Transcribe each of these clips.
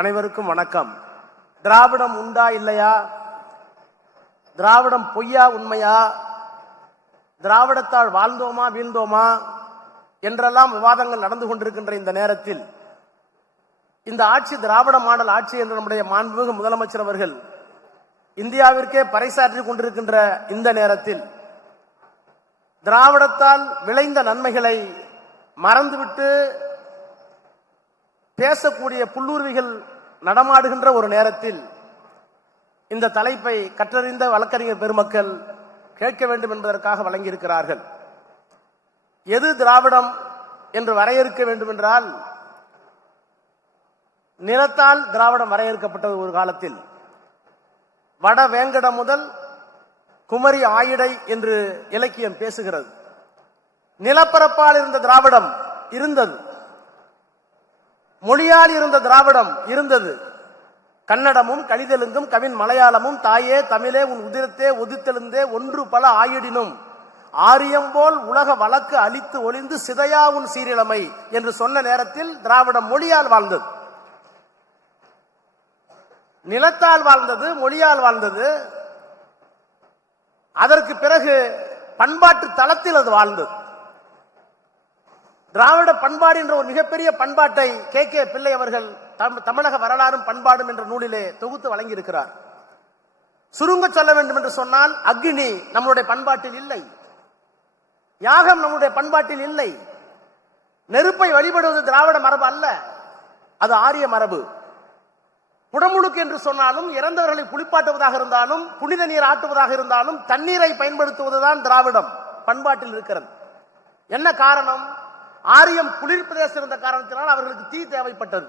அனைவருக்கும் வணக்கம் திராவிடம் உண்டா இல்லையா திராவிடம் பொய்யா உண்மையா திராவிடத்தால் வாழ்ந்தோமா வீழ்ந்தோமா என்றெல்லாம் விவாதங்கள் நடந்து கொண்டிருக்கின்ற இந்த நேரத்தில் இந்த ஆட்சி திராவிட மாடல் ஆட்சி என்று நம்முடைய மாண்புமிகு முதலமைச்சர் அவர்கள் இந்தியாவிற்கே பறைசாற்றி கொண்டிருக்கின்ற இந்த நேரத்தில் திராவிடத்தால் விளைந்த நன்மைகளை மறந்துவிட்டு பேசக்கூடிய புல்லுருவிகள் நடமாடுகின்ற ஒரு நேரத்தில் இந்த தலைப்பை கற்றறிந்த வழக்கறிஞர் பெருமக்கள் கேட்க வேண்டும் என்பதற்காக வழங்கியிருக்கிறார்கள் எது திராவிடம் என்று வரையறுக்க வேண்டும் என்றால் நிலத்தால் திராவிடம் வரையறுக்கப்பட்டது ஒரு காலத்தில் வட வேங்கடம் முதல் குமரி ஆயிடை என்று இலக்கியம் பேசுகிறது நிலப்பரப்பால் இருந்த திராவிடம் இருந்தது மொழியால் இருந்த திராவிடம் இருந்தது கன்னடமும் கழிதெலுங்கும் கவின் மலையாளமும் தாயே தமிழே உன் உதிரத்தே ஒதித்தெழுந்தே ஒன்று பல ஆயிடினும் ஆரியம் போல் உலக வழக்கு அழித்து ஒளிந்து சிதையா உன் சீரிழமை என்று சொன்ன நேரத்தில் திராவிடம் மொழியால் வாழ்ந்தது நிலத்தால் வாழ்ந்தது மொழியால் வாழ்ந்தது அதற்கு பிறகு பண்பாட்டு தளத்தில் அது வாழ்ந்தது திராவிட பண்பாடு என்ற ஒரு மிகப்பெரிய பண்பாட்டை கே கே பிள்ளை அவர்கள் தமிழக வரலாறும் பண்பாடும் என்ற நூலிலே தொகுத்து வழங்கியிருக்கிறார் சுருங்க சொல்ல வேண்டும் என்று சொன்னால் அக்னி நம்மளுடைய பண்பாட்டில் இல்லை யாகம் நம்முடைய பண்பாட்டில் இல்லை நெருப்பை வழிபடுவது திராவிட மரபு அல்ல அது ஆரிய மரபு குடமுழுக்கு என்று சொன்னாலும் இறந்தவர்களை குளிப்பாட்டுவதாக இருந்தாலும் புனித நீர் ஆட்டுவதாக இருந்தாலும் தண்ணீரை பயன்படுத்துவதுதான் திராவிடம் பண்பாட்டில் இருக்கிறது என்ன காரணம் ஆரியம் குளிர் பிரதேசம் இருந்த காரணத்தினால் அவர்களுக்கு தீ தேவைப்பட்டது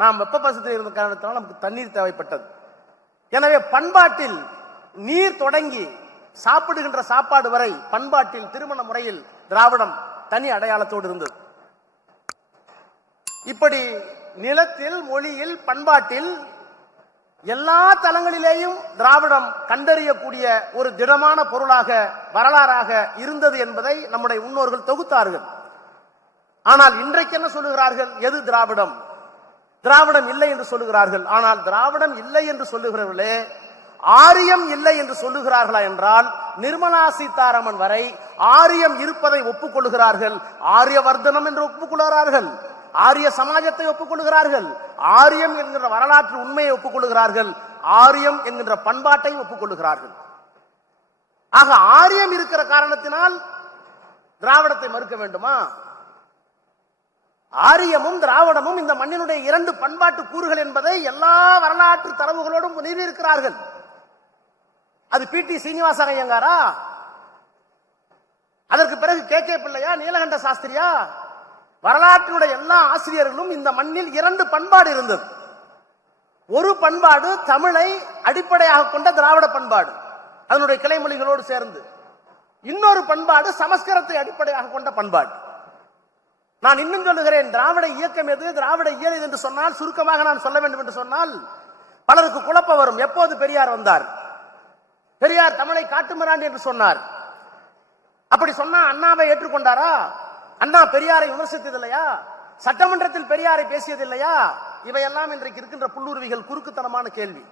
நாம் வெப்ப பசத்தில் இருந்த காரணத்தினால் நமக்கு தண்ணீர் தேவைப்பட்டது எனவே பண்பாட்டில் நீர் தொடங்கி சாப்பிடுகின்ற சாப்பாடு வரை பண்பாட்டில் திருமண முறையில் திராவிடம் தனி அடையாளத்தோடு இருந்தது இப்படி நிலத்தில் மொழியில் பண்பாட்டில் எல்லா தலங்களிலேயும் திராவிடம் கண்டறியக்கூடிய ஒரு திடமான பொருளாக வரலாறாக இருந்தது என்பதை நம்முடைய முன்னோர்கள் தொகுத்தார்கள் ஆனால் இன்றைக்கு என்ன சொல்லுகிறார்கள் எது திராவிடம் திராவிடம் இல்லை என்று சொல்லுகிறார்கள் ஆனால் திராவிடம் இல்லை என்று சொல்லுகிறவர்களே ஆரியம் இல்லை என்று சொல்லுகிறார்களா என்றால் நிர்மலா சீதாராமன் வரை ஆரியம் இருப்பதை ஒப்புக்கொள்கிறார்கள் ஆரியவர்தனம் என்று ஒப்புக்கொள்கிறார்கள் ஆரிய சமாஜத்தை ஒப்புக்கொள்கிறார்கள் ஆரியம் என்கின்ற வரலாற்று உண்மையை ஒப்புக்கொள்கிறார்கள் ஆரியம் என்கின்ற பண்பாட்டை ஒப்புக்கொள்கிறார்கள் ஆக ஆரியம் இருக்கிற காரணத்தினால் திராவிடத்தை மறுக்க வேண்டுமா ஆரியமும் திராவிடமும் இந்த மண்ணினுடைய இரண்டு பண்பாட்டு கூறுகள் என்பதை எல்லா வரலாற்று தரவுகளோடும் நிறுவியிருக்கிறார்கள் அது பி டி சீனிவாச ஐயங்காரா அதற்கு பிறகு கே கே பிள்ளையா நீலகண்ட சாஸ்திரியா வரலாற்றினுடைய எல்லா ஆசிரியர்களும் இந்த மண்ணில் இரண்டு பண்பாடு இருந்தது ஒரு பண்பாடு தமிழை அடிப்படையாக கொண்ட திராவிட பண்பாடு அதனுடைய கிளைமொழிகளோடு சேர்ந்து இன்னொரு பண்பாடு சமஸ்கிருதத்தை அடிப்படையாக கொண்ட பண்பாடு நான் இன்னும் சொல்லுகிறேன் திராவிட இயக்கம் எது திராவிட இயல் என்று சொன்னால் சுருக்கமாக நான் சொல்ல வேண்டும் என்று சொன்னால் பலருக்கு குழப்பம் வரும் எப்போது பெரியார் வந்தார் பெரியார் தமிழை காட்டுமிராண்டி என்று சொன்னார் அப்படி சொன்னா அண்ணாவை ஏற்றுக்கொண்டாரா அண்ணா பெரியாரை விமர்சித்தது இல்லையா சட்டமன்றத்தில் பெரியாரை பேசியது இல்லையா இவையெல்லாம் இன்றைக்கு இருக்கின்ற புல்லுருவிகள் குறுக்குத்தனமான கேள்வி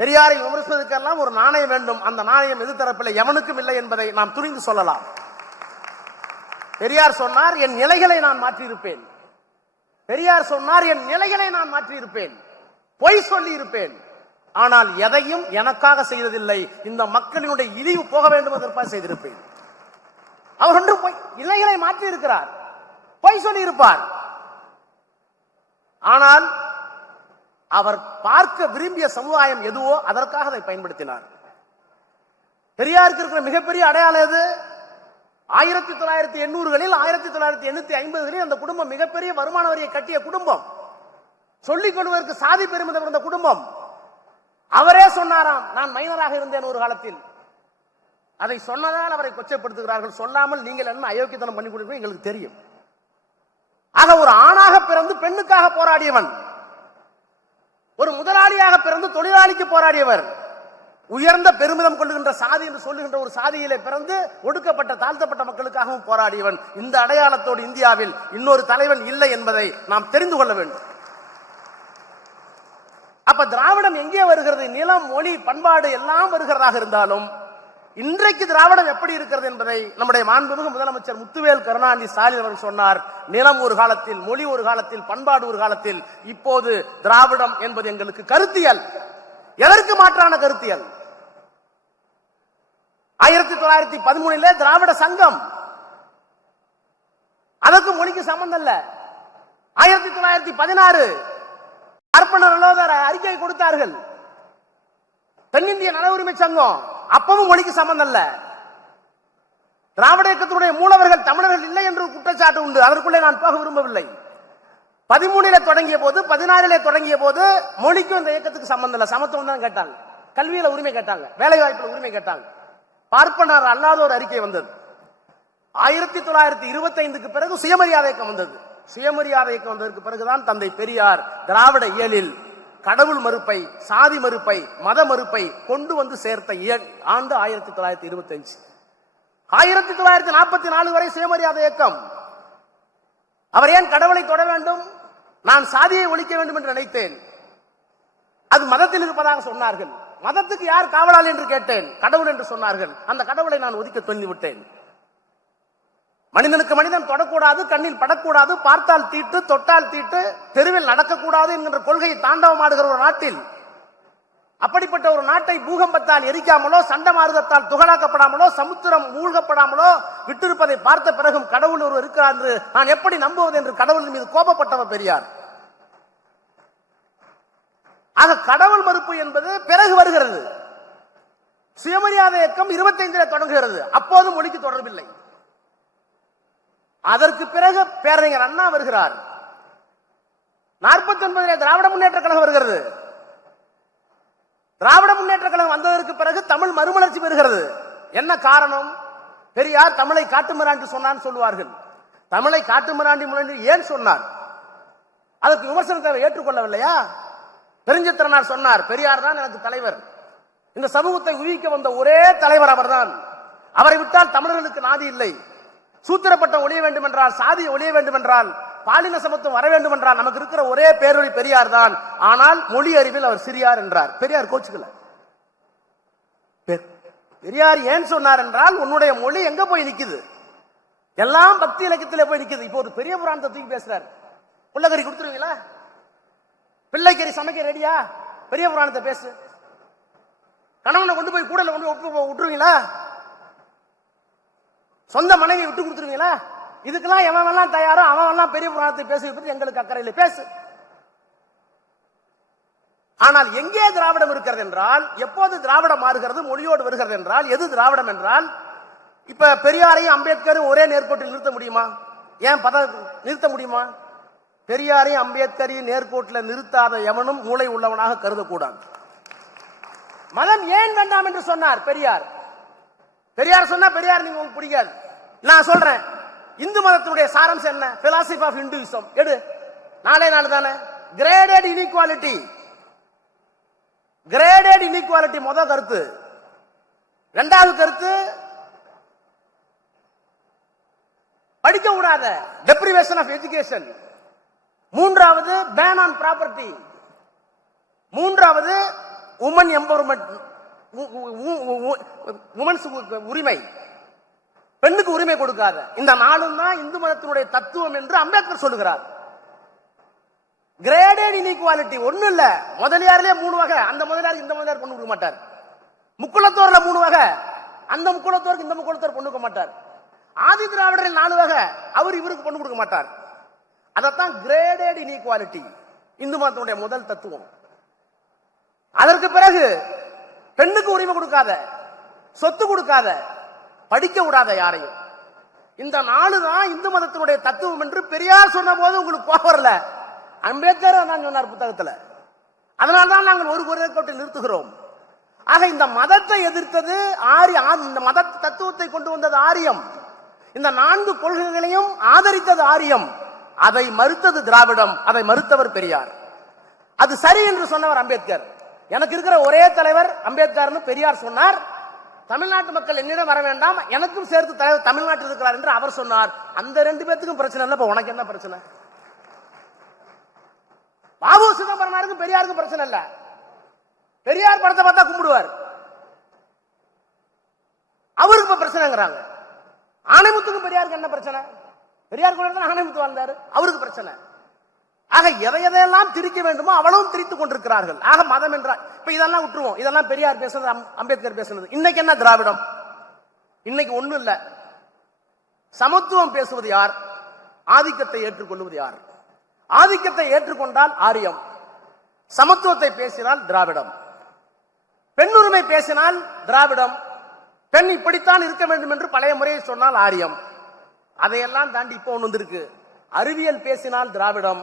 பெரியாரை விமர்சிப்பதற்கெல்லாம் ஒரு நாணயம் வேண்டும் அந்த நாணயம் எதிர்த்தரப்பில் எவனுக்கும் இல்லை என்பதை நாம் துணிந்து சொல்லலாம் பெரியார் சொன்னார் என் நிலைகளை நான் மாற்றியிருப்பேன் பெரியார் சொன்னார் என் நிலைகளை நான் மாற்றியிருப்பேன் பொய் சொல்லி இருப்பேன் ஆனால் எதையும் எனக்காக செய்ததில்லை இந்த மக்களினுடைய இழிவு போக வேண்டும் என்பதற்காக செய்திருப்பேன் அவர் ஒன்று பொய் நிலைகளை மாற்றி இருக்கிறார் பொய் சொல்லி இருப்பார் ஆனால் அவர் பார்க்க விரும்பிய சமுதாயம் எதுவோ அதற்காக அதை பயன்படுத்தினார் பெரியாருக்கு இருக்கிற மிகப்பெரிய அடையாளம் எது ஆயிரத்தி தொள்ளாயிரத்தி எண்ணூறுகளில் ஆயிரத்தி தொள்ளாயிரத்தி எண்ணூத்தி ஐம்பதுகளில் அந்த குடும்பம் மிகப்பெரிய வருமான வரியை கட்டிய குடும்பம் சொல்லிக் கொள்வதற்கு சாதி பெருமிதம் இருந்த குடும்பம் அவரே சொன்னாராம் நான் மைனராக இருந்தேன் ஒரு காலத்தில் அதை சொன்னதால் அவரை கொச்சைப்படுத்துகிறார்கள் சொல்லாமல் நீங்கள் என்ன அயோக்கியத்தனம் பண்ணி கொடுக்க எங்களுக்கு தெரியும் ஆக ஒரு ஆணாக பிறந்து பெண்ணுக்காக போராடியவன் ஒரு முதலாளியாக பிறந்து தொழிலாளிக்கு போராடியவர் உயர்ந்த பெருமிதம் கொள்ளுகின்ற சாதி என்று சொல்லுகின்ற ஒரு சாதியிலே பிறந்து ஒடுக்கப்பட்ட தாழ்த்தப்பட்ட மக்களுக்காகவும் போராடியவன் இந்த அடையாளத்தோடு இந்தியாவில் இன்னொரு தலைவன் இல்லை என்பதை நாம் தெரிந்து கொள்ள வேண்டும் அப்ப திராவிடம் எங்கே வருகிறது நிலம் மொழி பண்பாடு எல்லாம் வருகிறதாக இருந்தாலும் இன்றைக்கு திராவிடம் எப்படி இருக்கிறது என்பதை நம்முடைய மாண்புமிகு முதலமைச்சர் முத்துவேல் கருணாநிதி ஸ்டாலின் அவர்கள் சொன்னார் நிலம் ஒரு காலத்தில் மொழி ஒரு காலத்தில் பண்பாடு ஒரு காலத்தில் இப்போது திராவிடம் என்பது எங்களுக்கு கருத்தியல் எதற்கு மாற்றான கருத்தியல் ஆயிரத்தி தொள்ளாயிரத்தி பதிமூணுல திராவிட சங்கம் அதற்கு மொழிக்கு சம்பந்தம் இல்ல ஆயிரத்தி தொள்ளாயிரத்தி பதினாறு அர்ப்பணர் விரோதர் அறிக்கை கொடுத்தார்கள் தென்னிந்திய நல உரிமை சங்கம் அப்பவும் மொழிக்கு சம்பந்தம் இல்ல திராவிட இயக்கத்தினுடைய மூலவர்கள் தமிழர்கள் இல்லை என்று குற்றச்சாட்டு உண்டு அதற்குள்ளே நான் போக விரும்பவில்லை பதிமூணில தொடங்கிய போது பதினாறில தொடங்கிய போது மொழிக்கும் இந்த இயக்கத்துக்கு சம்பந்தம் இல்லை சமத்துவம் தான் கேட்டாங்க கல்வியில உரிமை கேட்டாங்க வேலை வாய்ப்புல உரிமை கேட்டாங்க பார்ப்பனார் அல்லாத ஒரு அறிக்கை வந்தது ஆயிரத்தி தொள்ளாயிரத்தி இருபத்தி ஐந்துக்கு பிறகு சுயமரியாதை இயக்கம் வந்தது சுயமரியாதை இயக்கம் வந்ததற்கு பிறகுதான் தந்தை பெரியார் திராவிட இயலில் கடவுள் மறுப்பை சாதி மறுப்பை மத மறுப்பை கொண்டு வந்து சேர்த்த ஆண்டு ஆயிரத்தி தொள்ளாயிரத்தி இருபத்தி அஞ்சு ஆயிரத்தி தொள்ளாயிரத்தி நாற்பத்தி நாலு வரை சுயமரியாதை இயக்கம் அவர் ஏன் கடவுளை தொட வேண்டும் நான் சாதியை ஒழிக்க வேண்டும் என்று நினைத்தேன் அது மதத்தில் இருப்பதாக சொன்னார்கள் மதத்துக்கு யார் காவலாளி என்று கேட்டேன் கடவுள் என்று சொன்னார்கள் அந்த கடவுளை நான் ஒதுக்க துணிந்து விட்டேன் மனிதனுக்கு மனிதன் தொடக்கூடாது கண்ணில் படக்கூடாது பார்த்தால் தீட்டு தொட்டால் தீட்டு தெருவில் நடக்கக்கூடாது என்கின்ற கொள்கையை தாண்டவமாடுகிற ஒரு நாட்டில் அப்படிப்பட்ட ஒரு நாட்டை பூகம்பத்தால் எரிக்காமலோ மாறுதத்தால் துகளாக்கப்படாமலோ சமுத்திரம் மூழ்கப்படாமலோ விட்டிருப்பதை பார்த்த பிறகும் கடவுள் ஒரு இருக்கிறார் என்று நான் எப்படி நம்புவது என்று கடவுளின் மீது கோபப்பட்டவர் பெரியார் ஆக கடவுள் மறுப்பு என்பது பிறகு வருகிறது சுயமரியாதை இயக்கம் இருபத்தைந்தில தொடங்குகிறது அப்போது மொழிக்கு தொடர்பில்லை அதற்கு பிறகு பேரறிஞர் அண்ணா வருகிறார் நாற்பத்தி ஒன்பதுல திராவிட முன்னேற்ற கழகம் வருகிறது திராவிட முன்னேற்ற கழகம் வந்ததற்கு பிறகு தமிழ் மறுமலர்ச்சி பெறுகிறது என்ன காரணம் பெரியார் தமிழை மிராண்டி சொன்னான்னு சொல்லுவார்கள் தமிழை காட்டுமிராண்டி முன்னாடி ஏன் சொன்னார் அதற்கு விமர்சனத்தை ஏற்றுக்கொள்ளவில்லையா பெருஞ்சித்திரனார் சொன்னார் பெரியார் தான் எனக்கு தலைவர் இந்த சமூகத்தை உயிர்க்க வந்த ஒரே தலைவர் அவர்தான் அவரை விட்டால் தமிழர்களுக்கு நாதி இல்லை சூத்திரப்பட்டம் ஒழிய வேண்டும் என்றால் சாதி ஒழிய வேண்டும் என்றால் பாலின சமத்துவம் வர வேண்டும் என்றால் நமக்கு இருக்கிற ஒரே பேரொழி பெரியார் தான் ஆனால் மொழி அறிவில் அவர் சிறியார் என்றார் பெரியார் கோச்சுக்கல பெரியார் ஏன் சொன்னார் என்றால் உன்னுடைய மொழி எங்க போய் நிக்குது எல்லாம் பக்தி இலக்கியத்திலே போய் நிக்குது இப்போ ஒரு பெரிய புராணத்தை தூக்கி பேசுறாரு உள்ளகரி கொடுத்துரு பிள்ளைக்கறி சமைக்க ரெடியா பெரிய புராணத்தை பேசு கணவனை கொண்டு போய் கூட கொண்டு விட்டுருவீங்களா சொந்த மனைவி விட்டு கொடுத்துருவீங்களா இதுக்கெல்லாம் எவன்லாம் தயாரோ அவன்லாம் பெரிய புராணத்தை பேசுவது பற்றி எங்களுக்கு இல்லை பேசு ஆனால் எங்கே திராவிடம் இருக்கிறது என்றால் எப்போது திராவிடம் மாறுகிறது மொழியோடு வருகிறது என்றால் எது திராவிடம் என்றால் இப்ப பெரியாரையும் அம்பேத்கரும் ஒரே நேர்கோட்டில் நிறுத்த முடியுமா ஏன் பத நிறுத்த முடியுமா பெரியாரையும் அம்பேத்கரையும் நேர்கோட்டில் நிறுத்தாத எவனும் மூளை உள்ளவனாக கருதக்கூடாது மதம் ஏன் வேண்டாம் என்று சொன்னார் பெரியார் பெரியார் சொன்னா பெரியார் நீங்க உங்களுக்கு பிடிக்காது நான் சொல்றேன் இந்து மதத்தினுடைய சாரம்சம் என்ன பிலாசபி ஆஃப் இந்துவிசம் எடு நாளே நாள் தானே கிரேடட் இனிக்வாலிட்டி கிரேடட் இனிக்வாலிட்டி மொதல் கருத்து ரெண்டாவது கருத்து படிக்க கூடாத டெப்ரிவேஷன் ஆஃப் எஜுகேஷன் மூன்றாவது பேன் ஆன் ப்ராப்பர்ட்டி மூன்றாவது உமன் எம்பவர்மெண்ட் உமன்ஸ் உரிமை பெண்ணுக்கு உரிமை கொடுக்காத இந்த நாளும் தான் இந்து மதத்தினுடைய தத்துவம் என்று அம்பேத்கர் சொல்லுகிறார் கிரேடேட் இன்இக்வாலிட்டி ஒன்றும் இல்லை முதலியாரிலே மூணு வகை அந்த முதலியார் இந்த முதலியார் பொண்ணு கொடுக்க மாட்டார் முக்குளத்தோரில் மூணு வகை அந்த முக்குளத்தோருக்கு இந்த முக்குளத்தோர் பொண்ணு கொடுக்க மாட்டார் ஆதி திராவிடரில் நாலு வகை அவர் இவருக்கு பொண்ணு கொடுக்க மாட்டார் அதைத்தான் கிரேடேட் இன்இக்வாலிட்டி இந்து மதத்தினுடைய முதல் தத்துவம் அதற்கு பிறகு பெண்ணுக்கு உரிமை கொடுக்காத சொத்து கொடுக்காத படிக்க விடாத யாரையும் இந்த நாலு தான் இந்து மதத்தினுடைய தத்துவம் என்று பெரியார் சொன்ன போது உங்களுக்கு கோபம் வரல அம்பேத்கர் தான் சொன்னார் புத்தகத்தில் அதனால்தான் நாங்கள் ஒரு குறைக்கோட்டை நிறுத்துகிறோம் ஆக இந்த மதத்தை எதிர்த்தது ஆரிய இந்த மத தத்துவத்தை கொண்டு வந்தது ஆரியம் இந்த நான்கு கொள்கைகளையும் ஆதரித்தது ஆரியம் அதை மறுத்தது திராவிடம் அதை மறுத்தவர் பெரியார் அது சரி என்று சொன்னவர் அம்பேத்கர் எனக்கு இருக்கிற ஒரே தலைவர் அம்பேத்கர்னு பெரியார் சொன்னார் தமிழ்நாட்டு மக்கள் என்னிடம் வர வேண்டாம் எனக்கும் சேர்த்து தலைவர் தமிழ்நாட்டில் இருக்கிறார் என்று அவர் சொன்னார் அந்த ரெண்டு பேர்த்துக்கும் பிரச்சனை இல்லை இப்போ உனக்கு என்ன பிரச்சனை பாபு சிதம்பரனாருக்கும் பெரியாருக்கும் பிரச்சனை இல்ல பெரியார் படத்தை பார்த்தா கும்பிடுவார் அவருக்கு இப்ப பிரச்சனைங்கிறாங்க ஆணைமுத்துக்கும் பெரியாருக்கு என்ன பிரச்சனை பெரியார் கூட தான் ஆனமித்து வாழ்ந்தாரு அவருக்கு பிரச்சனை ஆக எதை எதையெல்லாம் திரிக்க வேண்டுமோ அவளும் திரித்துக் கொண்டிருக்கிறார்கள் ஆக மதம் என்றால் இப்ப இதெல்லாம் விட்டுருவோம் இதெல்லாம் பெரியார் பேசுனது அம்பேத்கர் பேசுனது இன்னைக்கு என்ன திராவிடம் இன்னைக்கு ஒண்ணும் இல்ல சமத்துவம் பேசுவது யார் ஆதிக்கத்தை ஏற்றுக்கொள்வது யார் ஆதிக்கத்தை ஏற்றுக்கொண்டால் ஆரியம் சமத்துவத்தை பேசினால் திராவிடம் பெண்ணுரிமை பேசினால் திராவிடம் பெண் இப்படித்தான் இருக்க வேண்டும் என்று பழைய முறையை சொன்னால் ஆரியம் அதையெல்லாம் தாண்டி இப்போ ஒன்று வந்திருக்கு அறிவியல் பேசினால் திராவிடம்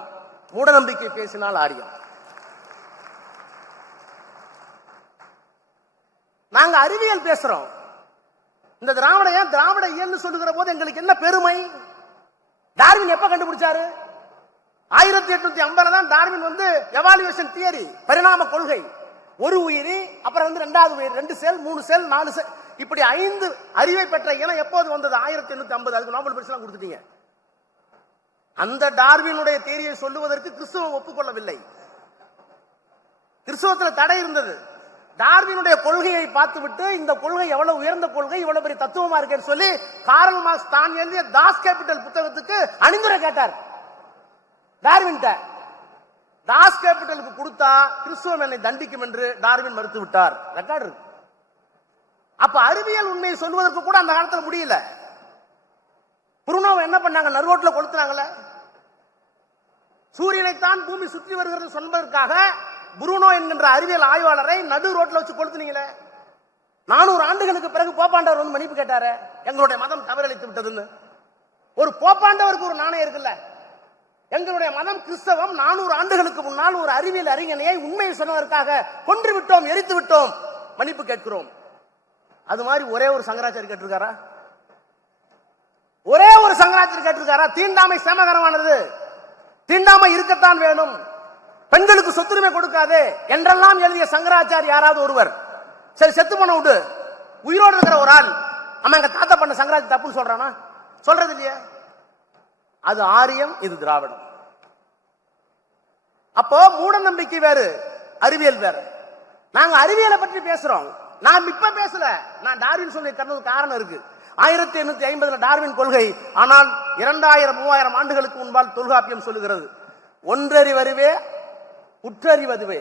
மூடநம்பிக்கை பேசினால் ஆரியம் நாங்க அறிவியல் பேசுறோம் இந்த திராவிட ஏன் திராவிட இயல்னு சொல்லுகிற போது எங்களுக்கு என்ன பெருமை டார்வின் எப்ப கண்டுபிடிச்சாரு ஆயிரத்தி எட்நூத்தி ஐம்பதுல தான் டார்வின் வந்து எவாலுவேஷன் தியரி பரிணாம கொள்கை ஒரு உயிரி அப்புறம் வந்து ரெண்டாவது உயிர் ரெண்டு செல் மூணு செல் நாலு செல் இப்படி ஐந்து அறிவை பெற்ற இனம் எப்போது வந்தது ஆயிரத்தி எண்ணூத்தி ஐம்பது அதுக்கு நோபல் பரிசுலாம் கொடுத்துட்டீங்க அந்த டார்வினுடைய தேரியை சொல்லுவதற்கு கிறிஸ்துவம் ஒப்புக்கொள்ளவில்லை கிறிஸ்துவத்தில் தடை இருந்தது டார்வினுடைய கொள்கையை பார்த்துவிட்டு இந்த கொள்கை எவ்வளவு உயர்ந்த கொள்கை இவ்வளவு பெரிய தத்துவமா இருக்குன்னு சொல்லி காரல் மார்க்ஸ் தான் எழுதிய தாஸ் கேபிட்டல் புத்தகத்துக்கு அணிந்துரை கேட்டார் டார்வின் தாஸ் கேபிட்டலுக்கு கொடுத்தா கிறிஸ்துவம் என்னை தண்டிக்கும் என்று டார்வின் மறுத்து விட்டார் ரெக்கார்டு இருக்கு அப்ப அறிவியல் உண்மையை சொல்வதற்கு கூட அந்த காலத்துல முடியல புருணாவை என்ன பண்ணாங்க நறுவோட்ல கொளுத்துனாங்கல்ல சூரியனைத்தான் பூமி சுற்றி வருகிறது சொல்வதற்காக புருனோ என்கின்ற அறிவியல் ஆய்வாளரை நடு ரோட்ல வச்சு கொளுத்துனீங்களே நானூறு ஆண்டுகளுக்கு பிறகு போப்பாண்டவர் வந்து மன்னிப்பு கேட்டாரு எங்களுடைய மதம் தவறளித்து விட்டதுன்னு ஒரு போப்பாண்டவருக்கு ஒரு நாணயம் இருக்குல்ல எங்களுடைய மதம் கிறிஸ்தவம் நானூறு ஆண்டுகளுக்கு முன்னால் ஒரு அறிவியல் அறிஞனையை உண்மையை சொன்னதற்காக கொன்று விட்டோம் எரித்து விட்டோம் மன்னிப்பு கேட்கிறோம் அது மாதிரி ஒரே ஒரு சங்கராச்சாரி கேட்டிருக்காரா ஒரே ஒரு சங்கராச்சாரி கேட்டிருக்காரா தீண்டாமை சேமகரமானது தீண்டாமை இருக்கத்தான் வேணும் பெண்களுக்கு சொத்துரிமை கொடுக்காது என்றெல்லாம் எழுதிய சங்கராச்சாரி யாராவது ஒருவர் சரி செத்து பண்ண விட்டு உயிரோடு இருக்கிற ஒரு ஆள் ஆமா எங்க தாத்தா பண்ண சங்கராச்சாரி தப்புன்னு சொல்றானா சொல்றது இல்லையா அது ஆரியம் இது திராவிடம் அப்போ மூட நம்பிக்கை வேறு அறிவியல் வேறு நாங்க அறிவியலை பற்றி பேசுறோம் நான் இப்ப பேசல நான் டார்வின் சொல்லி தந்தது காரணம் இருக்கு ஆயிரத்தி எண்ணூத்தி ஐம்பதுல டார்வின் கொள்கை ஆனால் இரண்டாயிரம் மூவாயிரம் ஆண்டுகளுக்கு முன்பால் தொல்காப்பியம் சொல்லுகிறது வதுவே உற்றறிவதுவே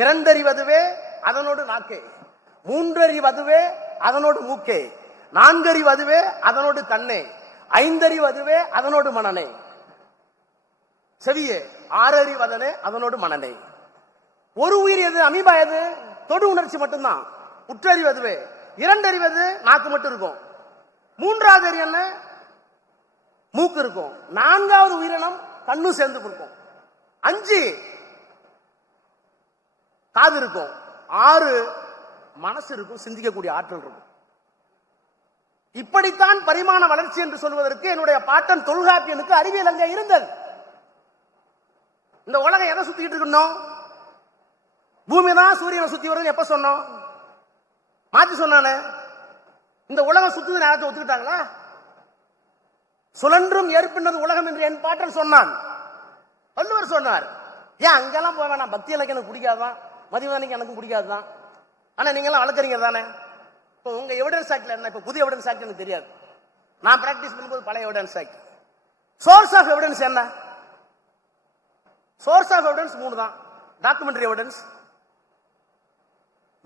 இரண்டறிவதுவே அதனோடு நாக்கே மூன்றறிவதுவே அதனோடு மூக்கே நான்கறிவதுவே அதனோடு கண்ணே ஐந்தறிவதுவே அதனோடு மனநே செவியே ஆறறிவதனே அதனோடு மனநே ஒரு உயிர் எது அமீபா எது தொடு உணர்ச்சி மட்டும்தான் உற்றறிவு அதுவே இரண்டறிவு நாக்கு மட்டும் இருக்கும் மூன்றாவது அறிவு என்ன மூக்கு இருக்கும் நான்காவது உயிரினம் கண்ணும் சேர்ந்து கொடுக்கும் அஞ்சு காது இருக்கும் ஆறு மனசு இருக்கும் சிந்திக்கக்கூடிய ஆற்றல் இருக்கும் இப்படித்தான் பரிமாண வளர்ச்சி என்று சொல்வதற்கு என்னுடைய பாட்டன் தொல்காப்பியனுக்கு அறிவியல் அங்கே இருந்தது இந்த உலகம் எதை சுத்திக்கிட்டு இருக்கணும் பூமி தான் சூரியனை சுத்தி வருதுன்னு எப்ப சொன்னோம் மாத்தி சொன்னானே இந்த உலகம் சுத்துது நேரத்தை ஒத்துக்கிட்டாங்களா சுழன்றும் ஏற்பின்றது உலகம் என்று என் பாட்டன் சொன்னான் வள்ளுவர் சொன்னார் ஏன் அங்கெல்லாம் போவேன் நான் பக்தி எனக்கு எனக்கு பிடிக்காதான் மதிவானிக்கு எனக்கு பிடிக்காதுதான் ஆனா நீங்க எல்லாம் வளர்க்குறீங்க தானே இப்போ உங்கள் எவிடன்ஸ் ஆக்ட்ல என்ன இப்ப புதிய எவிடன்ஸ் ஆக்ட் எனக்கு தெரியாது நான் ப்ராக்டிஸ் பண்ணும்போது பழைய evidence act source of evidence என்ன சோர்ஸ் ஆஃப் எவிடன்ஸ் மூணு தான் documentary evidence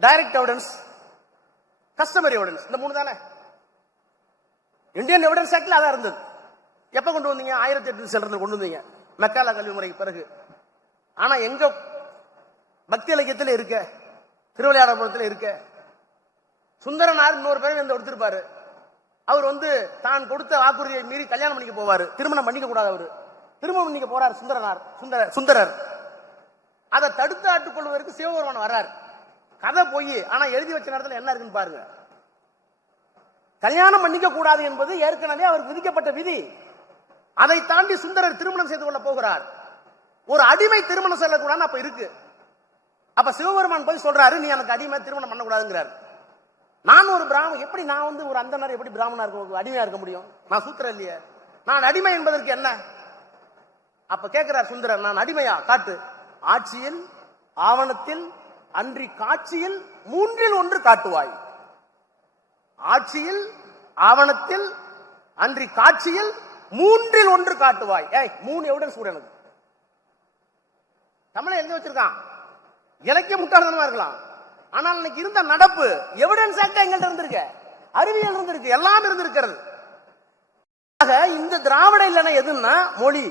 direct evidence customer evidence இந்த மூணு தானே இந்தியன் எவிடன்ஸ் ஆக்டில் அதான் இருந்தது எப்போ கொண்டு வந்தீங்க ஆயிரத்தி எட்டு செல்றது கொண்டு வந்தீங்க மெக்காலா கல்வி முறைக்கு பிறகு ஆனால் எங்க பக்தி இலக்கியத்தில் இருக்க திருவிளையாடபுரத்தில் இருக்க சுந்தரனார் இன்னொரு பேர் வந்து எடுத்திருப்பாரு அவர் வந்து தான் கொடுத்த வாக்குறுதியை மீறி கல்யாணம் பண்ணிக்க போவார் திருமணம் பண்ணிக்க கூடாது அவர் திருமணம் பண்ணிக்க போறார் சுந்தரனார் சுந்தர சுந்தரர் அதை தடுத்து கொள்வதற்கு சிவபெருமான் வர்றார் கதை போய் ஆனா எழுதி வச்ச நேரத்தில் என்ன இருக்குன்னு பாருங்க கல்யாணம் பண்ணிக்க கூடாது என்பது ஏற்கனவே அவர் விதிக்கப்பட்ட விதி அதை தாண்டி சுந்தரர் திருமணம் செய்து கொள்ள போகிறார் ஒரு அடிமை திருமணம் செல்லக்கூடாதுன்னு அப்ப இருக்கு அப்ப சிவபெருமான் போய் சொல்றாரு நீ எனக்கு அடிமை திருமணம் பண்ணக்கூடாதுங்கிறார் நான் ஒரு பிராமணன் எப்படி நான் வந்து ஒரு அந்தனர் எப்படி பிராமணா இருக்க அடிமையா இருக்க முடியும் நான் சூத்திரம் இல்லையே நான் அடிமை என்பதற்கு என்ன அப்ப கேட்கிறார் சுந்தரர் நான் அடிமையா காட்டு ஆட்சியில் ஆவணத்தில் அன்றி காட்சியில் மூன்றில் ஒன்று காட்டுவாய் ஆட்சியில் ஆவணத்தில் அன்றி காட்சியில் மூன்றில் ஒன்று காட்டுவாய் ஏய் மூணு எவிடன்ஸ் கூட எனக்கு தமிழை எழுதி வச்சிருக்கான் இலக்கிய முட்டாள்தனமா இருக்கலாம் ஆனால் இன்னைக்கு இருந்த நடப்பு எவிடன்ஸ் ஆக்ட் எங்கள்கிட்ட இருந்திருக்கு அறிவியல் இருந்திருக்கு எல்லாம் இருந்திருக்கிறது இந்த திராவிட இல்லைன்னா எதுன்னா மொழி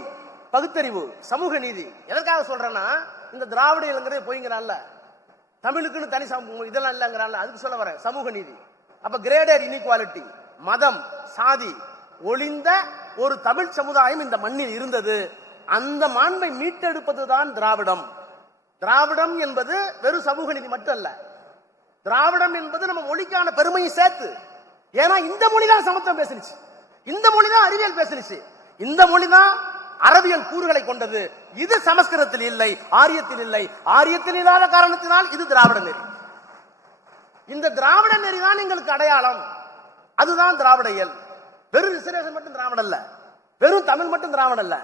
பகுத்தறிவு சமூக நீதி எதற்காக சொல்றேன்னா இந்த திராவிட இல்லைங்கிறது போய்ங்கிறான்ல தமிழுக்குன்னு தனி சமூகம் இதெல்லாம் இல்லைங்கிறான்ல அதுக்கு சொல்ல வரேன் சமூக நீதி அப்ப கிரேடர் இனிக்வாலிட்டி மதம் சாதி ஒளிந்த ஒரு தமிழ் சமுதாயம் இந்த மண்ணில் இருந்தது அந்த மாண்பை மீட்டெடுப்பதுதான் திராவிடம் திராவிடம் என்பது வெறும் சமூக நீதி மட்டும் அல்ல திராவிடம் என்பது நம்ம மொழிக்கான பெருமையும் சேர்த்து ஏன்னா இந்த மொழி தான் சமத்துவம் பேசுனுச்சு இந்த மொழி தான் அறிவியல் பேசினுச்சு இந்த மொழி தான் அரபியல் கூறுகளை கொண்டது இது சமஸ்கிருதத்தில் இல்லை ஆரியத்தில் இல்லை ஆரியத்தில் இல்லாத காரணத்தினால் இது திராவிட நெறி இந்த திராவிட நெறி தான் எங்களுக்கு அடையாளம் அதுதான் திராவிட இயல் வெறும் ரிசர்வேஷன் மட்டும் திராவிடம் அல்ல வெறும் தமிழ் மட்டும் திராவிடம் அல்ல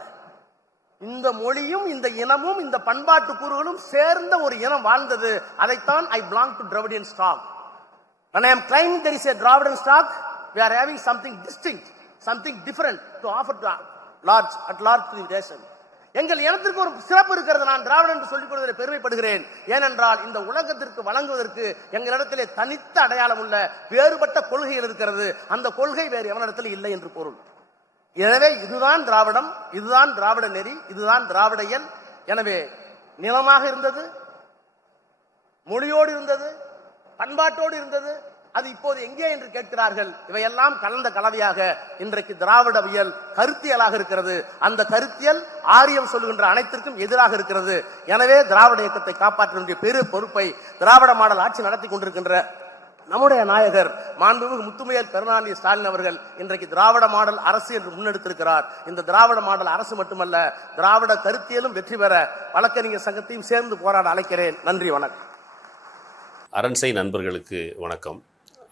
இந்த மொழியும் இந்த இனமும் இந்த பண்பாட்டு கூறுகளும் சேர்ந்த ஒரு இனம் வாழ்ந்தது அதைத்தான் I belong to Dravidian stock When I am claiming there is a Dravidian stock, we are having something distinct, something different to offer to large at large nation எங்கள் இனத்திற்கு ஒரு சிறப்பு இருக்கிறது நான் திராவிடம் என்று சொல்லிக் கொள்வதில் பெருமைப்படுகிறேன் ஏனென்றால் இந்த உலகத்திற்கு வழங்குவதற்கு எங்களிடத்திலே தனித்த அடையாளம் உள்ள வேறுபட்ட கொள்கைகள் இருக்கிறது அந்த கொள்கை வேறு எவனிடத்தில் இல்லை என்று பொருள் எனவே இதுதான் திராவிடம் இதுதான் திராவிட நெறி இதுதான் திராவிட எண் எனவே நிலமாக இருந்தது மொழியோடு இருந்தது பண்பாட்டோடு இருந்தது அது இப்போது எங்கே என்று கேட்கிறார்கள் இவையெல்லாம் கலந்த கலவையாக இன்றைக்கு திராவிடவியல் கருத்தியலாக இருக்கிறது அந்த கருத்தியல் ஆரியம் சொல்லுகின்ற அனைத்திற்கும் எதிராக இருக்கிறது எனவே திராவிட இயக்கத்தை காப்பாற்ற வேண்டிய பெரு பொறுப்பை திராவிட மாடல் ஆட்சி நடத்தி கொண்டிருக்கின்ற நம்முடைய நாயகர் மாண்புமிகு முத்துமையல் கருணாநிதி ஸ்டாலின் அவர்கள் இன்றைக்கு திராவிட மாடல் அரசு என்று முன்னெடுத்திருக்கிறார் இந்த திராவிட மாடல் அரசு மட்டுமல்ல திராவிட கருத்தியலும் வெற்றி பெற வழக்கறிஞர் சங்கத்தையும் சேர்ந்து போராட அழைக்கிறேன் நன்றி வணக்கம் அரண்சை நண்பர்களுக்கு வணக்கம்